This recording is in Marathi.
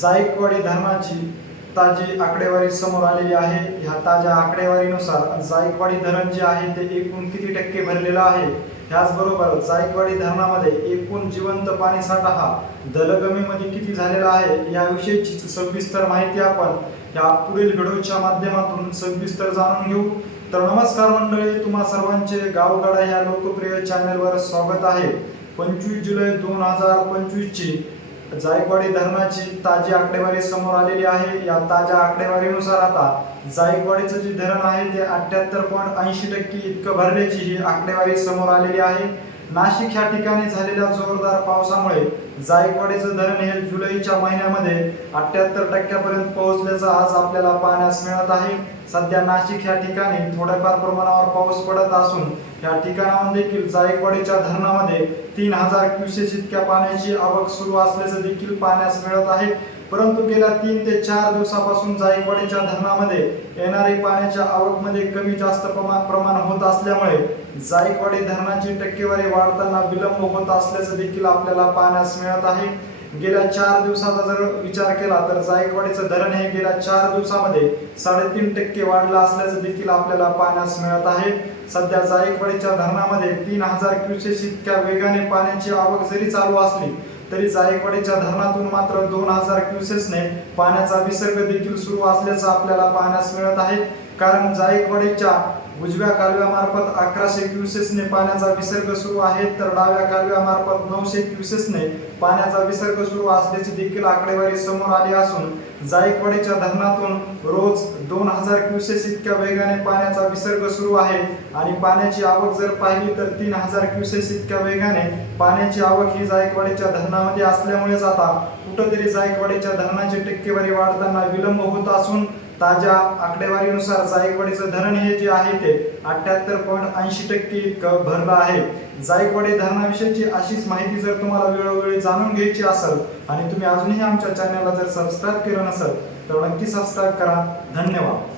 जायकवाडी धरणाची ताजी आकडेवारी समोर आलेली आहे. ह्या ताज्या आकडेवारीनुसार जायकवाडी धरण जे आहे ते एकूण किती टक्के भरलेलं आहे? त्याचबरोबर जायकवाडी धरणामध्ये एकूण जिवंत पाणी साठा हा दलगमीमध्ये किती झालेला आहे याविषयीची सविस्तर माहिती आपण या पुढील व्हिडिओच्या माध्यमातून सविस्तर जाणून घेऊ. तर नमस्कार मंडळी तुम्हा सर्वांचे गावगाडा या लोकप्रिय चॅनलवर स्वागत आहे. पंचवीस जुलै दोन हजार पंचवीसची जायकवाडी धरणाची ताजी आकडेवारी समोर आलेली आहे. या ताज्या आकडेवारीनुसार आता जायकवाडीचं जे धरण आहे ते अठ्याहत्तर पॉईंट ऐंशी टक्के इतकं भरण्याची ही आकडेवारी समोर आलेली आहे. नाशिक ह्या ठिकाणी झालेल्या जोरदार पावसामुळे जायकवाडीचं धरण हे जुलैच्या महिन्यामध्ये अठ्याहत्तर टक्क्यापर्यंत पोहोचल्याचं आज आपल्याला पाहण्यास मिळत आहे. सध्या नाशिक ह्या ठिकाणी थोड्याफार प्रमाणावर पाऊस पडत असून या ठिकाणाहून देखील जायकवाडीच्या धरणामध्ये तीन हजार क्युसेस इतक्या पाण्याची आवक सुरू असल्याचं देखील पाहण्यास मिळत आहे. परंतु गेल्या तीन ते चार दिवसापासून जायकवाडीच्या धरणामध्ये येणारी पाण्याच्या आवकमध्ये कमी जास्त प्रमाण प्रमाण होत असल्यामुळे जायकवाडी धरणाची टक्केवारी वाढताना विलंब होत असल्याचं देखील आपल्याला पाहण्यास मिळत आहे. गेल्या चार दिवसाचा जर विचार केला तर जायकवाडीचं धरण हे गेल्या चार दिवसामध्ये साडेतीन टक्के वाढलं असल्याचं देखील आपल्याला पाहण्यास मिळत आहे. सध्या जायकवाडीच्या धरणामध्ये तीन हजार क्युसेस इतक्या वेगाने पाण्याची आवक जरी चालू असली तरी जायकवाडीच्या धरणातून मात्र दोन हजार क्युसेसने पाण्याचा विसर्ग देखील सुरू असल्याचं आपल्याला पाहण्यास मिळत आहे. कारण जायकवाडीच्या उजव्या कालव्यामार्फत अकराशे क्युसेसने पाण्याचा विसर्ग सुरू आहे तर डाव्या कालव्यामार्फत नऊशे क्युसेसने पाण्याचा विसर्ग सुरू असल्याची देखील आकडेवारी समोर आली असून जायकवाडीच्या धरणातून रोज दोन हजार क्युसेस इतक्या वेगाने पाण्याचा विसर्ग सुरू आहे आणि पाण्याची आवक जर पाहिली तर तीन हजार क्युसेस इतक्या वेगाने पाण्याची आवक ही जायकवाडीच्या धरणामध्ये असल्यामुळेच आता कुठंतरी जायकवाडीच्या धरणाची टक्केवारी वाढताना विलंब होत असून ताज्या आकडेवारीनुसार जायकवाडीचं धरण हे जे आहे ते अठ्याहत्तर पॉईंट ऐंशी टक्के इतकं भरलं आहे. जायकवाडी धरणाविषयीची अशीच माहिती जर तुम्हाला वेळोवेळी जाणून घ्यायची असेल आणि तुम्ही अजूनही आमच्या चॅनलला जर सबस्क्राईब केलं नसेल तर नक्की सबस्क्राईब करा. धन्यवाद.